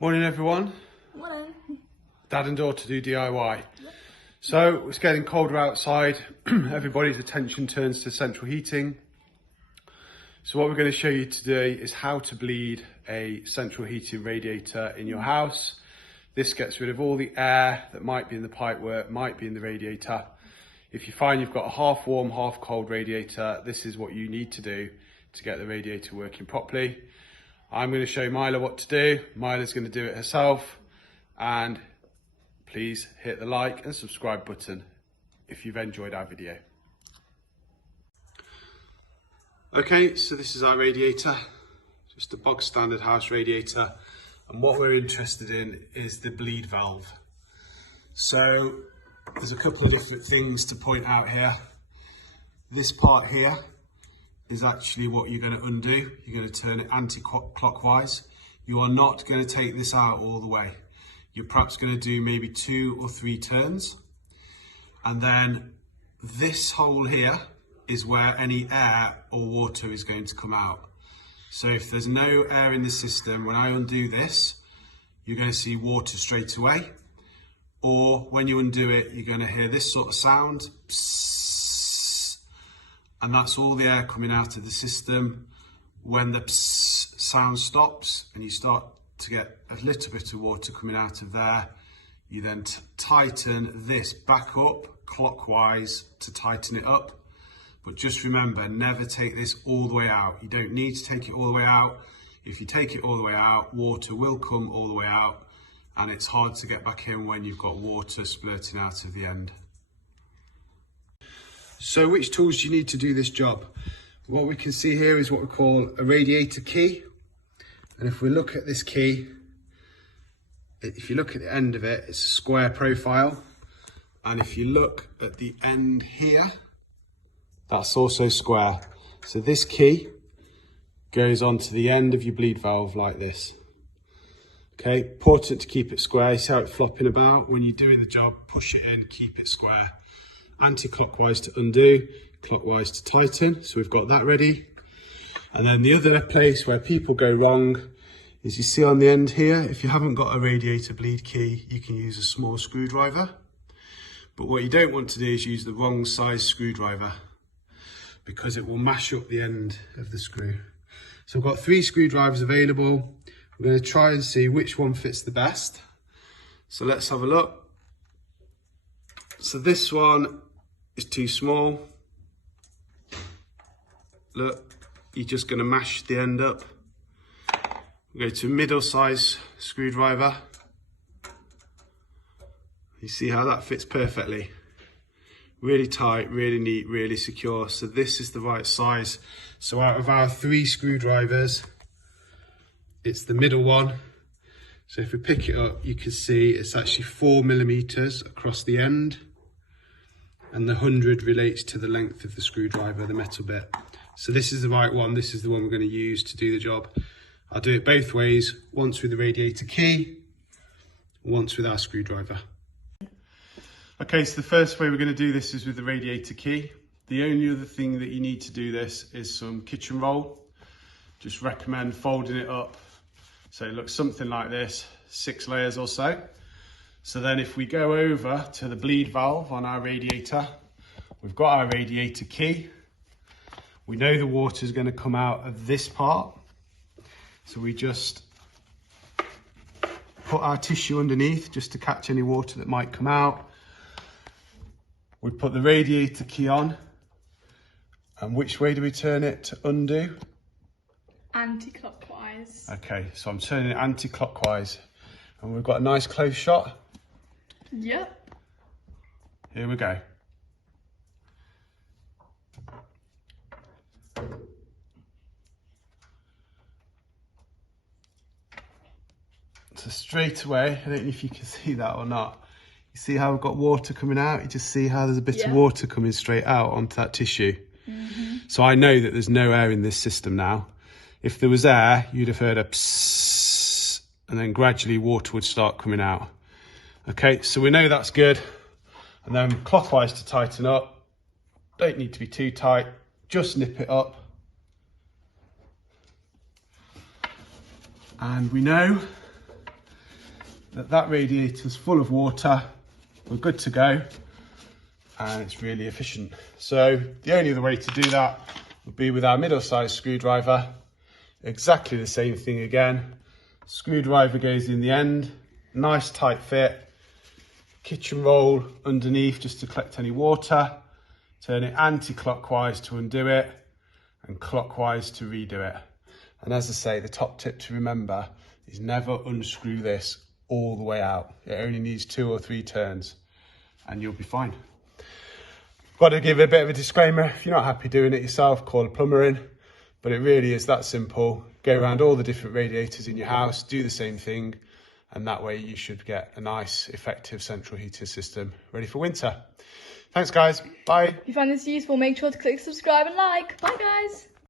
Morning everyone. Morning. Dad and daughter do DIY. So it's getting colder outside. Everybody's attention turns to central heating. So what we're going to show you today is how to bleed a central heating radiator in your house. This gets rid of all the air that might be in the pipework, might be in the radiator. If you find you've got a half warm, half cold radiator, this is what you need to do to get the radiator working properly. I'm going to show Myla what to do. Myla's going to do it herself. And please hit the like and subscribe button if you've enjoyed our video. Okay, so this is our radiator, just a bog standard house radiator. And what we're interested in is the bleed valve. So there's a couple of different things to point out here. This part here is actually what you're going to undo. You're going to turn it anti-clockwise. You are not going to take this out all the way. You're perhaps going to do maybe 2 or 3 turns. And then this hole here is where any air or water is going to come out. So if there's no air in the system, when I undo this, you're going to see water straight away. Or when you undo it, you're going to hear this sort of sound. Psst. And that's all the air coming out of the system. When the psst sound stops and you start to get a little bit of water coming out of there, you then tighten this back up clockwise to tighten it up. But just remember, never take this all the way out. You don't need to take it all the way out. If you take it all the way out, water will come all the way out, and it's hard to get back in when you've got water splurting out of the end. So which tools do you need to do this job? What we can see here is what we call a radiator key. And if we look at this key, if you look at the end of it, it's a square profile. And if you look at the end here, that's also square. So this key goes onto the end of your bleed valve like this. Okay, important to keep it square. You see how it's flopping about? When you're doing the job, push it in, keep it square. Anti-clockwise to undo, clockwise to tighten. So we've got that ready. And then the other place where people go wrong is, you see on the end here, if you haven't got a radiator bleed key, you can use a small screwdriver. But what you don't want to do is use the wrong size screwdriver, because it will mash up the end of the screw. So I've got 3 screwdrivers available. We're going to try and see which one fits the best. So let's have a look. So this one is too small. Look, you're just going to mash the end up. We'll go to a middle size screwdriver. You see how that fits perfectly. Really tight, really neat, really secure. So this is the right size. So out of our 3 screwdrivers, it's the middle one. So if we pick it up, you can see it's actually 4mm across the end. And the 100 relates to the length of the screwdriver, the metal bit. So this is the right one. This is the one we're going to use to do the job. I'll do it both ways, once with the radiator key, once with our screwdriver. Okay, so the first way we're going to do this is with the radiator key. The only other thing that you need to do this is some kitchen roll. Just recommend folding it up so it looks something like this, 6 layers or so. So then if we go over to the bleed valve on our radiator, we've got our radiator key. We know the water is going to come out of this part. So we just put our tissue underneath just to catch any water that might come out. We put the radiator key on. And which way do we turn it to undo? Anti-clockwise. Okay, so I'm turning it anti-clockwise. And we've got a nice close shot. Yep. Here we go. So straight away, I don't know if you can see that or not. You see how we've got water coming out? You just see how there's a bit of water coming straight out onto that tissue. So I know that there's no air in this system now. If there was air, you'd have heard a psss, and then gradually water would start coming out. Okay, so we know that's good. And then clockwise to tighten up. Don't need to be too tight, just nip it up. And we know that radiator's full of water. We're good to go, and it's really efficient. So the only other way to do that would be with our middle-sized screwdriver. Exactly the same thing again. Screwdriver goes in the end, nice tight fit. Kitchen roll underneath just to collect any water. Turn it anti-clockwise to undo it, and clockwise to redo it. And as I say, the top tip to remember is never unscrew this all the way out. It only needs 2 or 3 turns and you'll be fine. Got to give a bit of a disclaimer. If you're not happy doing it yourself, call a plumber in. But it really is that simple. Go around all the different radiators in your house, do the same thing, and that way you should get a nice, effective central heating system ready for winter. Thanks guys, bye. If you find this useful, make sure to click subscribe and like. Bye guys.